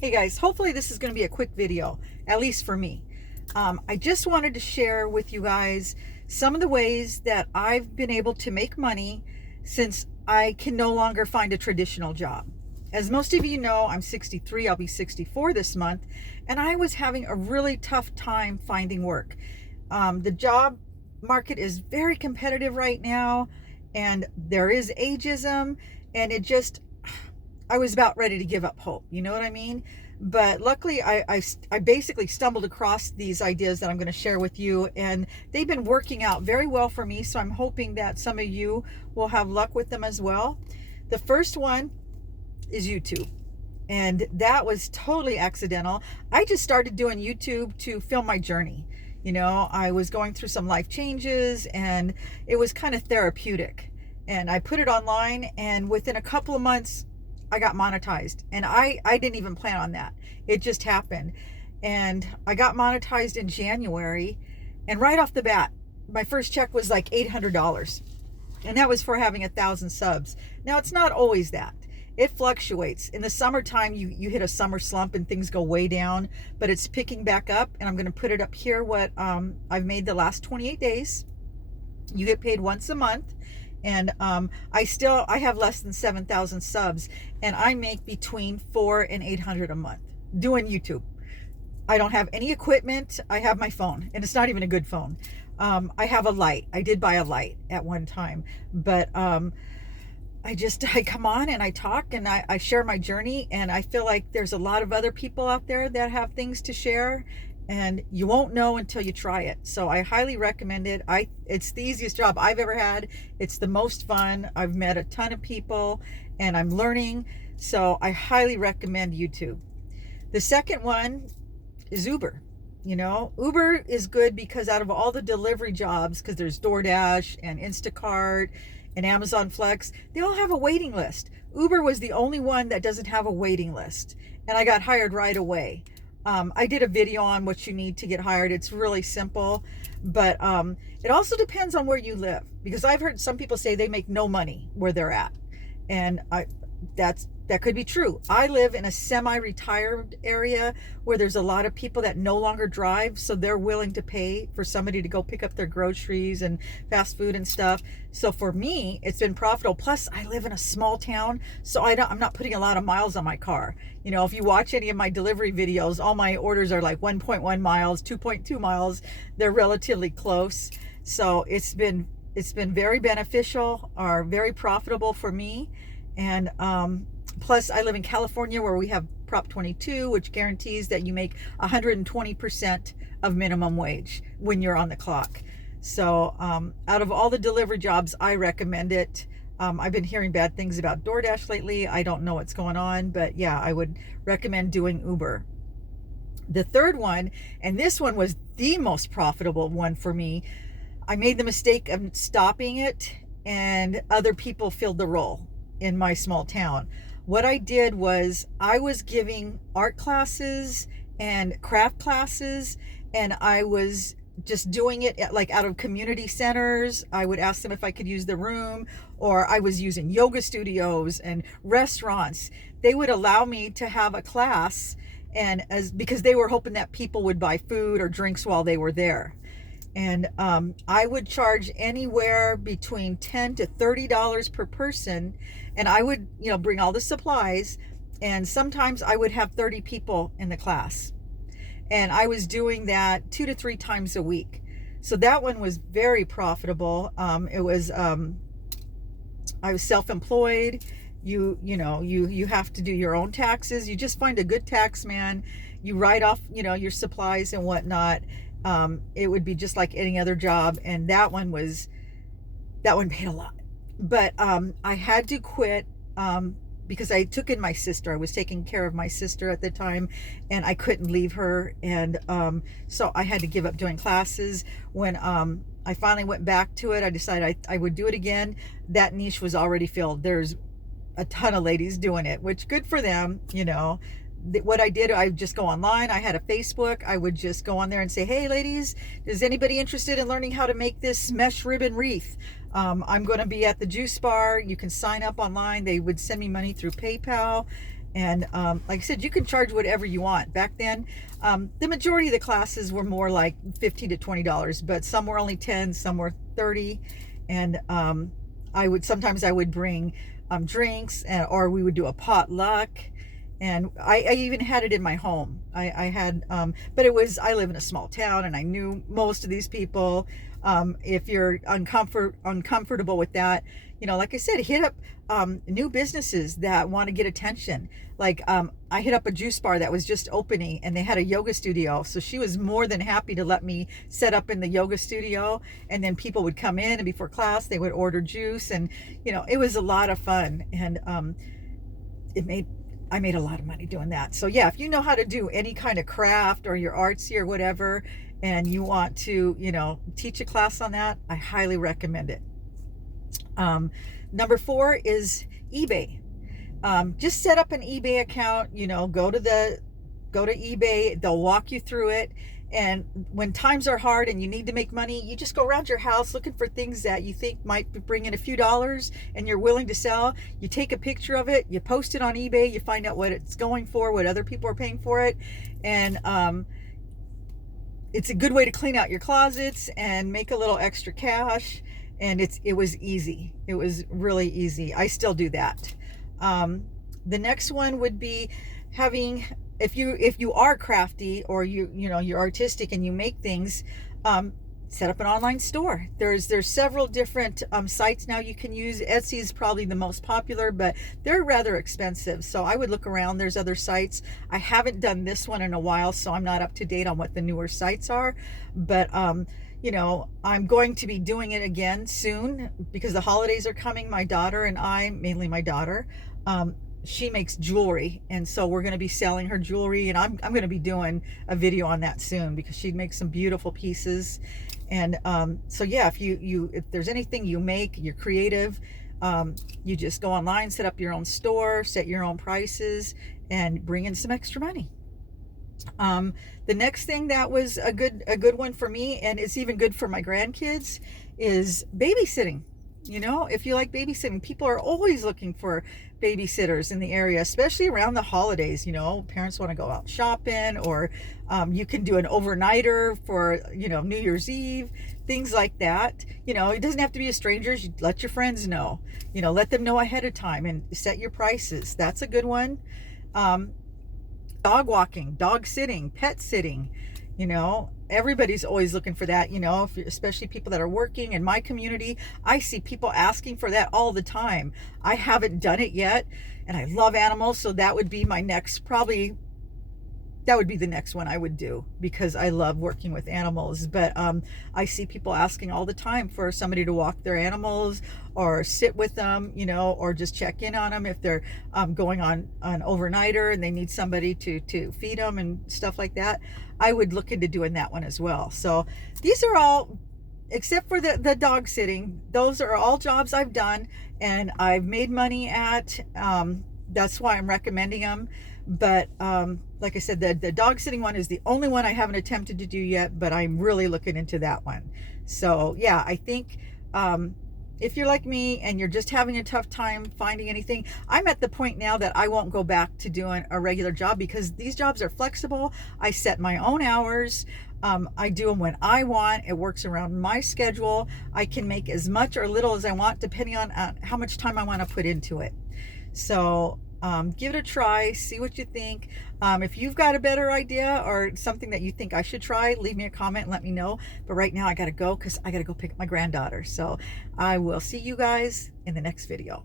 Hey guys, hopefully this is going to be a quick video, at least for me. I just wanted to share with you guys some of the ways that I've been able to make money since I can no longer find a traditional job. As most of you know, I'm 63, I'll be 64 this month, and I was having a really tough time finding work. The job market is very competitive right now, and there is ageism, and I was about ready to give up hope. You know what I mean? But luckily, I basically stumbled across these ideas that I'm going to share with you, and they've been working out very well for me. So I'm hoping that some of you will have luck with them as well. The first one is YouTube. And that was totally accidental. I just started doing YouTube to film my journey. You know, I was going through some life changes and it was kind of therapeutic. And I put it online, and within a couple of months, I got monetized, and I didn't even plan on that. It just happened. And I got monetized in January, and right off the bat, my first check was like $800. And that was for having 1,000 subs. Now, it's not always that. It fluctuates. In the summertime, you hit a summer slump and things go way down, but it's picking back up. And I'm going to put it up here what I've made the last 28 days. You get paid once a month. And I have less than 7,000 subs, and I make between 400 and 800 a month doing YouTube. I don't have any equipment. I have my phone, and it's not even a good phone. I have a light. I did buy a light at one time, but I come on and I talk and I share my journey, and I feel like there's a lot of other people out there that have things to share, and you won't know until you try it. So I highly recommend it. It's the easiest job I've ever had. It's the most fun. I've met a ton of people and I'm learning. So I highly recommend YouTube. The second one is Uber. You know, Uber is good because out of all the delivery jobs, because there's DoorDash and Instacart and Amazon Flex, they all have a waiting list. Uber was the only one that doesn't have a waiting list, and I got hired right away. I did a video on what you need to get hired. It's really simple, but it also depends on where you live, because I've heard some people say they make no money where they're at, and that could be true. I live in a semi-retired area where there's a lot of people that no longer drive, so they're willing to pay for somebody to go pick up their groceries and fast food and stuff. So for me, it's been profitable. Plus, I live in a small town, so I'm not putting a lot of miles on my car. You know, if you watch any of my delivery videos, all my orders are like 1.1 miles, 2.2 miles. They're relatively close. So it's been very beneficial, or very profitable for me. And plus, I live in California, where we have Prop 22, which guarantees that you make 120% of minimum wage when you're on the clock. So out of all the delivery jobs, I recommend it. I've been hearing bad things about DoorDash lately. I don't know what's going on, but yeah, I would recommend doing Uber. The third one, and this one was the most profitable one for me, I made the mistake of stopping it, and other people filled the role in my small town. What I did was I was giving art classes and craft classes, and I was just doing it like out of community centers. I would ask them if I could use the room, or I was using yoga studios and restaurants. They would allow me to have a class, and because they were hoping that people would buy food or drinks while they were there. And I would charge anywhere between $10 to $30 per person. And I would, bring all the supplies. And sometimes I would have 30 people in the class. And I was doing that 2 to 3 times a week. So that one was very profitable. I was self-employed. You have to do your own taxes. You just find a good tax man. You write off, your supplies and whatnot. It would be just like any other job, and that one paid a lot. But I had to quit because I took in my sister. I was taking care of my sister at the time, and I couldn't leave her, and so I had to give up doing classes. When I finally went back to it, I decided I would do it again. That niche was already filled. There's a ton of ladies doing it, which good for them. What I did, I would just go online. I had a Facebook. I would just go on there and say, hey ladies, is anybody interested in learning how to make this mesh ribbon wreath? I'm going to be at the juice bar. You can sign up online. They would send me money through PayPal, And like I said, you can charge whatever you want. Back then, the majority of the classes were more like $15 to $20, but some were only 10, some were 30. And sometimes I would bring drinks, or we would do a potluck. And I even had it in my home. I had, but I live in a small town and I knew most of these people. If you're uncomfortable with that, like I said, hit up new businesses that want to get attention. Like I hit up a juice bar that was just opening and they had a yoga studio. So she was more than happy to let me set up in the yoga studio. And then people would come in and before class, they would order juice. And, it was a lot of fun. And I made a lot of money doing that. So yeah, if you know how to do any kind of craft or you're artsy or whatever, and you want to, teach a class on that, I highly recommend it. Number 4 is eBay. Just set up an eBay account, go to eBay, they'll walk you through it. And when times are hard and you need to make money, you just go around your house looking for things that you think might bring in a few dollars and you're willing to sell. You take a picture of it, you post it on eBay, you find out what it's going for, what other people are paying for it. And it's a good way to clean out your closets and make a little extra cash. And it was easy. It was really easy. I still do that. The next one would be having, if you are crafty or you're artistic and you make things, set up an online store. There's several different sites now you can use. Etsy is probably the most popular, but they're rather expensive. So I would look around. There's other sites. I haven't done this one in a while, so I'm not up to date on what the newer sites are. But I'm going to be doing it again soon because the holidays are coming. My daughter and I, mainly my daughter, she makes jewelry, and so we're going to be selling her jewelry, and I'm going to be doing a video on that soon because she makes some beautiful pieces. And so yeah, if there's anything you make, you're creative, you just go online, set up your own store, set your own prices, and bring in some extra money. The next thing that was a good one for me, and it's even good for my grandkids, is babysitting. If you like babysitting, people are always looking for babysitters in the area, especially around the holidays. Parents want to go out shopping, or you can do an overnighter for, New Year's Eve, things like that. It doesn't have to be a stranger. You let your friends know, let them know ahead of time and set your prices. That's a good one. Dog walking, dog sitting, pet sitting, everybody's always looking for that, especially people that are working in my community. I see people asking for that all the time. I haven't done it yet, and I love animals, so that would be my next, that would be the next one I would do because I love working with animals. But I see people asking all the time for somebody to walk their animals or sit with them, or just check in on them if they're going on an overnighter and they need somebody to feed them and stuff like that. I would look into doing that one as well. So these are all, except for the dog sitting, those are all jobs I've done and I've made money at. That's why I'm recommending them. But like I said, the dog sitting one is the only one I haven't attempted to do yet, but I'm really looking into that one. So yeah, I think if you're like me and you're just having a tough time finding anything, I'm at the point now that I won't go back to doing a regular job because these jobs are flexible. I set my own hours. I do them when I want. It works around my schedule. I can make as much or little as I want depending on how much time I want to put into it. So give it a try, see what you think. If you've got a better idea or something that you think I should try, leave me a comment and let me know. But right now I gotta go because I gotta go pick up my granddaughter. So I will see you guys in the next video.